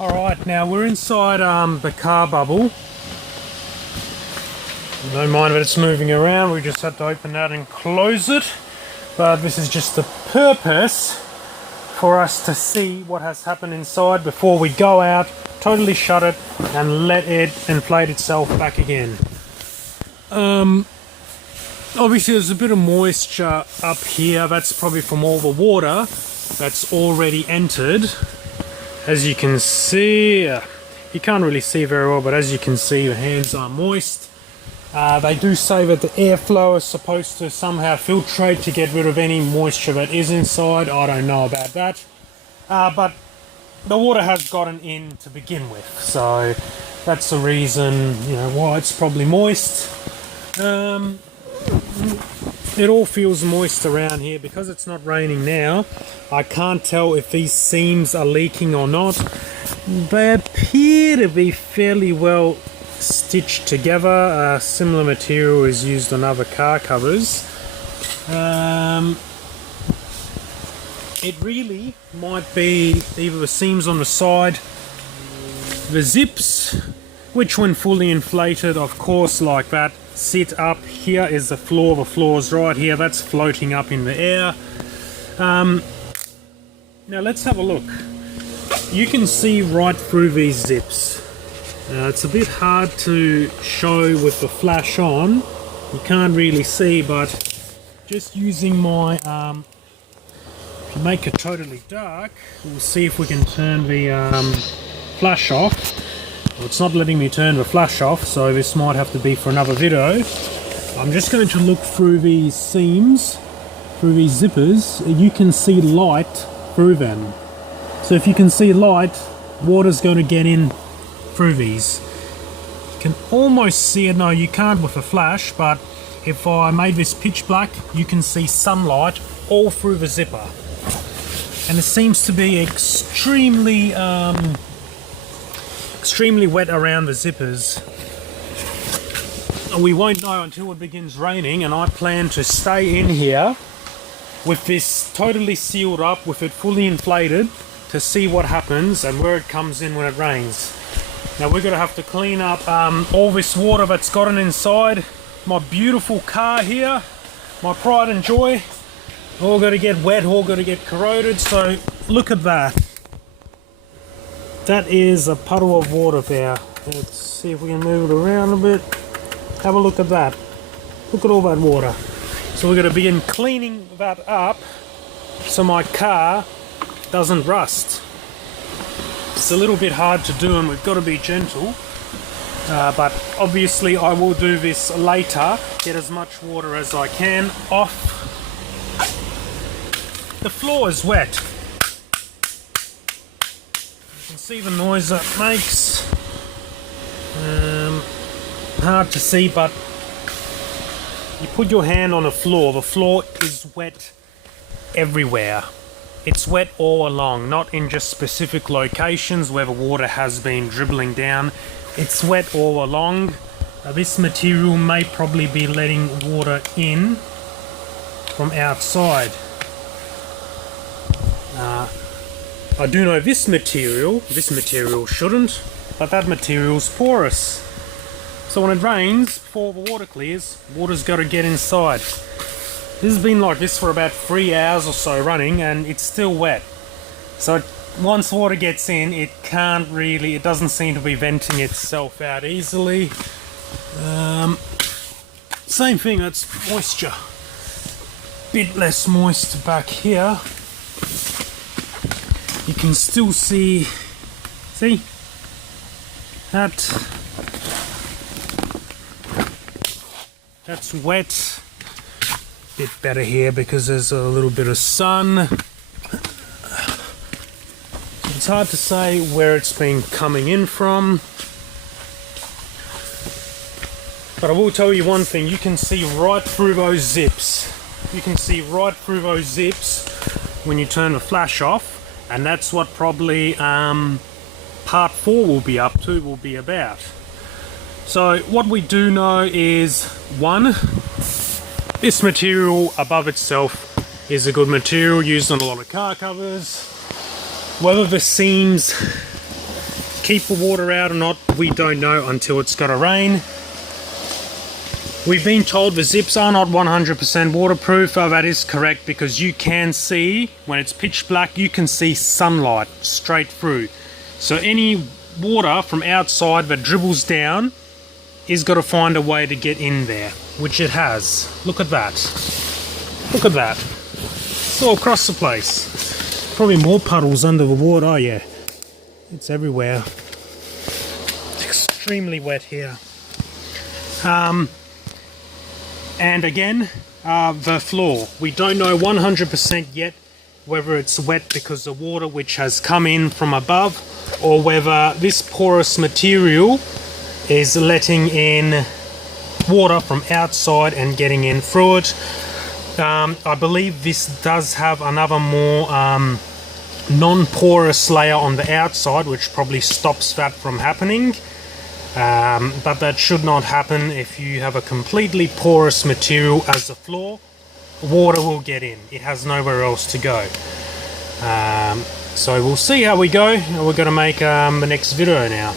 Alright, now we're inside the car bubble. Don't mind that it's moving around, we just had to open that and close it. But this is just the purpose for us to see what has happened inside before we go out, totally shut it and let it inflate itself back again. Obviously there's a bit of moisture up here, that's probably from all the water that's already entered. As you can see, you can't really see very well, but as you can see, your hands are moist. They do say that the airflow is supposed to somehow filtrate to get rid of any moisture that is inside. I don't know about that. But the water has gotten in to begin with, so that's the reason, why it's probably moist. It all feels moist around here because it's not raining now. I can't tell if these seams are leaking or not. They appear to be fairly well stitched together. Similar material is used on other car covers. It really might be either the seams on the side, the zips, which when fully inflated, of course, like that, sit up. Here is the floor's right here, that's floating up in the air. Now let's have a look. You can see right through these zips. It's a bit hard to show with the flash on, you can't really see, but just using my to make it totally dark, we'll see if we can turn the flash off. Well, it's not letting me turn the flash off, so this might have to be for another video. I'm just going to look through these seams, through these zippers. You can see light through them. So if you can see light, water's going to get in through these. You can almost see it. No, you can't with a flash, but if I made this pitch black, you can see sunlight all through the zipper. And it seems to be extremely wet around the zippers. We won't know until it begins raining, and I plan to stay in here with this totally sealed up, with it fully inflated, to see what happens and where it comes in when it rains. Now we're going to have to clean up all this water that's gotten inside my beautiful car here, my pride and joy. All got to get wet, all got to get corroded. So look at that. That is a puddle of water there. Let's see if we can move it around a bit. Have a look at that. Look at all that water. So we're going to begin cleaning that up so my car doesn't rust. It's a little bit hard to do and we've got to be gentle. But obviously I will do this later. Get as much water as I can off. The floor is wet. See the noise that makes. Hard to see, but you put your hand on the floor is wet everywhere. It's wet all along, not in just specific locations where the water has been dribbling down. It's wet all along. This material may probably be letting water in from outside. I do know this material shouldn't, but that material's porous. So when it rains, before the water clears, water's got to get inside. This has been like this for about 3 hours or so running, and it's still wet. So once water gets in, it doesn't seem to be venting itself out easily. Same thing, that's moisture. Bit less moist back here. You can still see that's wet. Bit better here because there's a little bit of sun. It's hard to say where it's been coming in from. But I will tell you one thing, you can see right through those zips. You can see right through those zips when you turn the flash off. And that's what probably part 4 will be about. So what we do know is, one, this material above itself is a good material used on a lot of car covers. Whether the seams keep the water out or not, we don't know until it's got to rain. We've been told the zips are not 100% waterproof. That is correct, because you can see, when it's pitch black, you can see sunlight straight through. So any water from outside that dribbles down is got to find a way to get in there, which it has. Look at that. Look at that. It's all across the place. Probably more puddles under the water. Oh yeah, it's everywhere. It's extremely wet here. And again, the floor. We don't know 100% yet whether it's wet because the water which has come in from above, or whether this porous material is letting in water from outside and getting in through it. I believe this does have another more non-porous layer on the outside, which probably stops that from happening. But that should not happen if you have a completely porous material as the floor. Water will get in. It has nowhere else to go. So we'll see how we go. We're going to make the next video now.